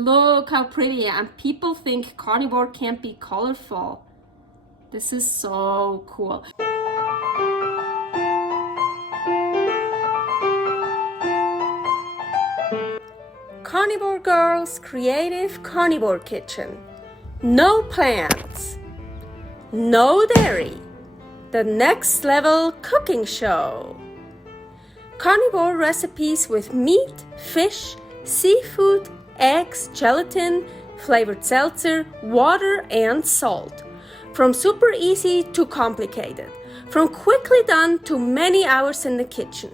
Look how pretty, and people think carnivore can't be colorful. This is so cool. Carnivore Girl's Creative Carnivore Kitchen. No plants, no dairy, the next level cooking show. Carnivore recipes with meat, fish, seafood, eggs, gelatin, flavored seltzer, water, and salt. From super easy to complicated, from quickly done to many hours in the kitchen.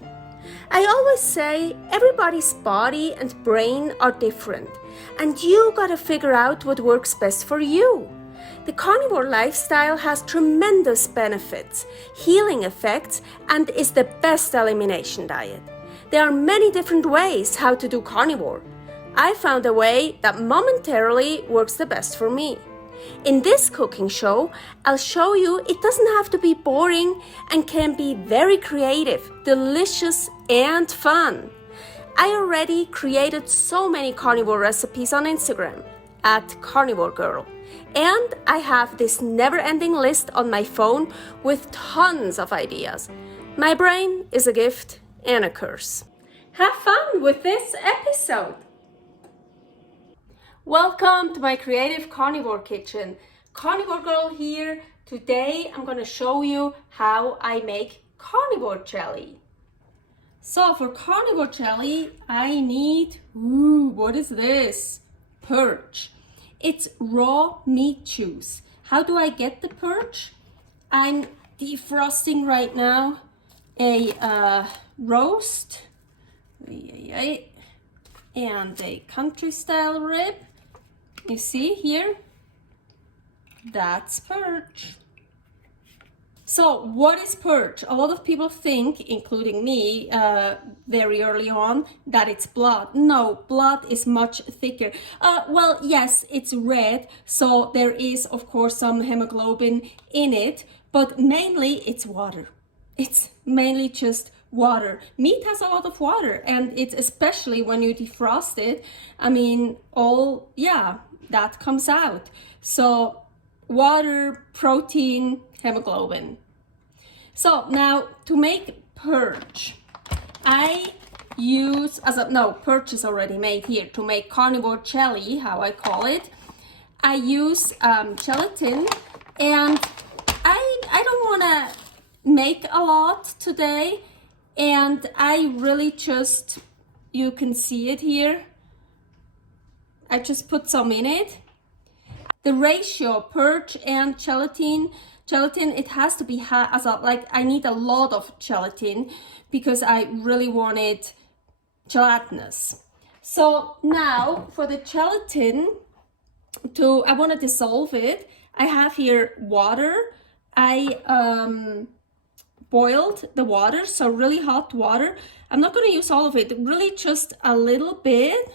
I always say everybody's body and brain are different, and you gotta figure out what works best for you. The carnivore lifestyle has tremendous benefits, healing effects, and is the best elimination diet. There are many different ways how to do carnivore. I found a way that momentarily works the best for me. In this cooking show, I'll show you it doesn't have to be boring and can be very creative, delicious, and fun. I already created so many carnivore recipes on Instagram at Carnivore Girl. And I have this never-ending list on my phone with tons of ideas. My brain is a gift and a curse. Have fun with this episode. Welcome to my Creative Carnivore Kitchen. Carnivore Girl here. Today I'm going to show you how I make carnivore jelly. So for carnivore jelly, I need, what is this? Purge. It's raw meat juice. How do I get the purge? I'm defrosting right now a roast and a country style rib. You see here, that's purge. So what is purge? A lot of people think, including me, very early on, that it's blood. No, blood is much thicker. Well, yes, it's red, so there is, of course, some hemoglobin in it, but mainly it's water. It's mainly just water. Meat has a lot of water, and it's especially when you defrost it, I mean, that comes out. So water, protein, hemoglobin. So now to make purge, I use, purge is already made here. To make carnivore jelly, how I call it, I use gelatin, and I don't want to make a lot today, and I really just, you can see it here, I just put some in it. The ratio purge and gelatin, it has to be I need a lot of gelatin because I really want it gelatinous. So now for the gelatin, I want to dissolve it. I have here water. I boiled the water, so really hot water. I'm not going to use all of it, really just a little bit.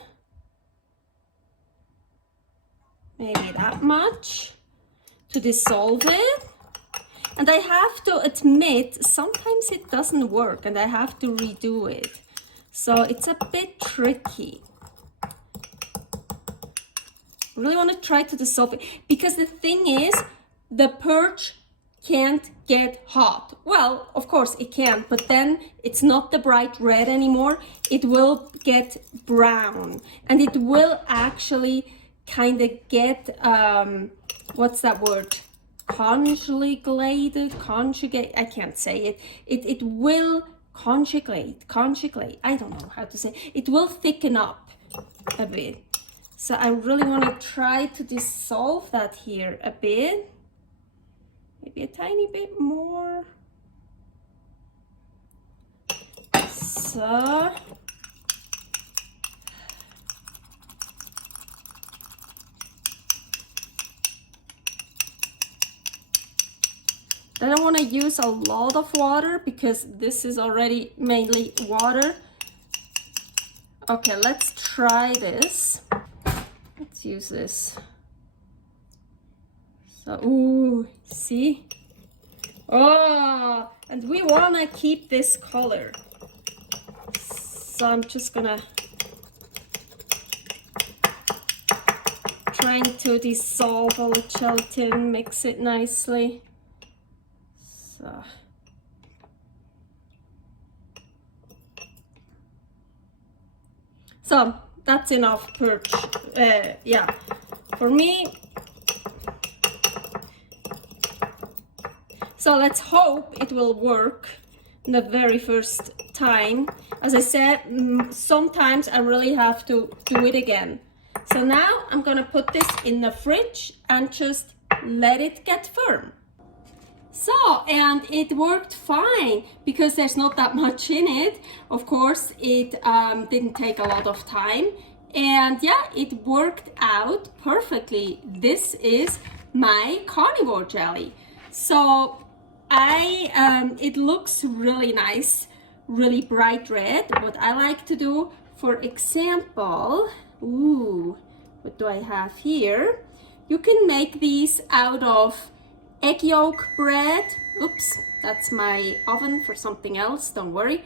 Maybe that much to dissolve it. And I have to admit, sometimes it doesn't work and I have to redo it. So it's a bit tricky. Really want to try to dissolve it, because the thing is, the purge can't get hot. Well, of course it can, but then it's not the bright red anymore. It will get brown, and it will actually kind of get, what's that word? Conjugate, I can't say it. It will conjugate, I don't know how to say. It will thicken up a bit. So I really want to try to dissolve that here a bit. Maybe a tiny bit more. So. I don't want to use a lot of water because this is already mainly water. Okay, let's try this. Let's use this. So, see? Oh, and we want to keep this color. So I'm just gonna trying to dissolve all the gelatin, mix it nicely. So that's enough purge. Yeah, for me. So let's hope it will work the very first time. As I said, sometimes I really have to do it again. So now I'm gonna put this in the fridge and just let it get firm. So, and it worked fine because there's not that much in it. Of course, it didn't take a lot of time. And yeah, it worked out perfectly. This is my carnivore jelly. So it looks really nice, really bright red. What I like to do, for example, what do I have here? You can make these out of egg yolk bread. Oops, that's my oven for something else, don't worry.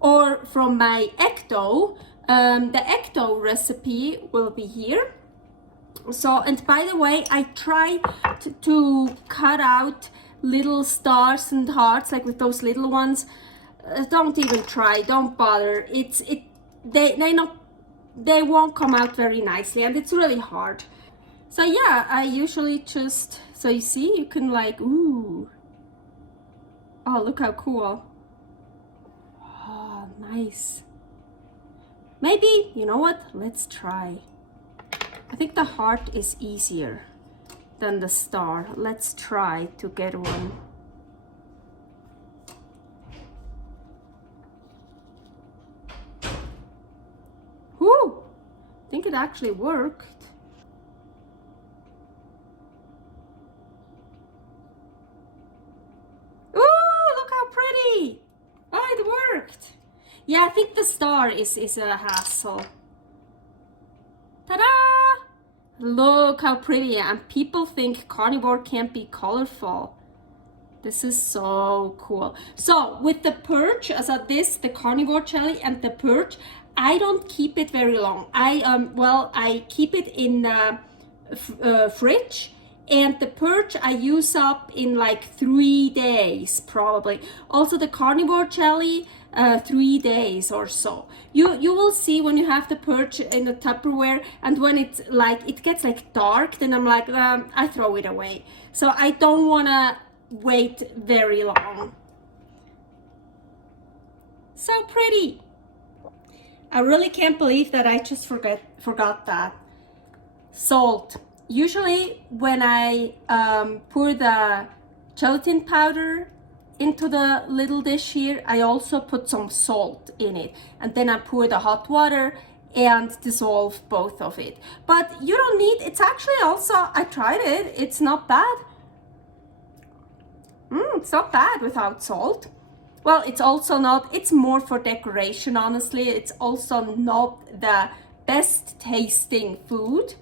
Or from my egg dough. The egg dough recipe will be here. So, and by the way, I try to cut out little stars and hearts, like with those little ones. Don't even try, don't bother. They won't come out very nicely, and it's really hard. So yeah, I usually just, so you see, you can like, ooh. Oh, look how cool. Oh, nice. Maybe, you know what? Let's try. I think the heart is easier than the star. Let's try to get one. Whoo! I think it actually worked. Oh, it worked. Yeah, I think the star is a hassle. Ta-da! Look how pretty. And people think carnivore can't be colorful. This is so cool. So with the Purge, the carnivore jelly and the Purge, I don't keep it very long. I keep it in the fridge. And the Purge I use up in like 3 days probably. Also the carnivore jelly, 3 days or so. You will see when you have the Purge in the Tupperware, and when it's like it gets like dark, then I'm like I throw it away. So I don't wanna wait very long. So pretty. I really can't believe that I just forgot that. Salt. Usually when I pour the gelatin powder into the little dish here, I also put some salt in it, and then I pour the hot water and dissolve both of it. But you don't need, it's actually also, I tried it, it's not bad. It's not bad without salt. Well, it's also not, it's more for decoration, honestly. It's also not the best tasting food.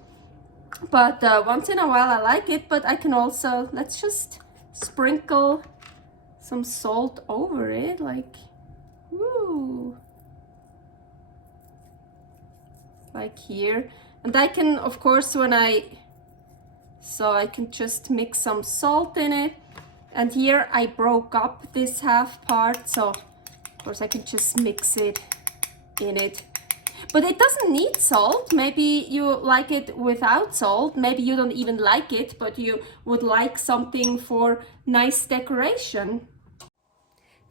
But once in a while I like it, but I can also, let's just sprinkle some salt over it, like, ooh, like here. And I can, of course, I can just mix some salt in it. And here I broke up this half part, so of course I can just mix it in it. But it doesn't need salt. Maybe you like it without salt. Maybe you don't even like it, but you would like something for nice decoration.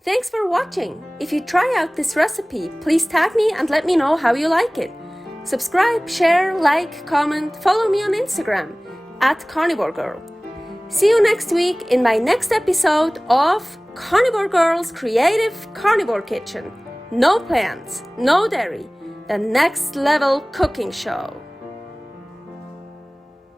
Thanks for watching. If you try out this recipe, please tag me and let me know how you like it. Subscribe, share, like, comment, follow me on Instagram @CarnivoreGirl. See you next week in my next episode of Carnivore Girl's Creative Carnivore Kitchen. No plants, no dairy. The next level cooking show.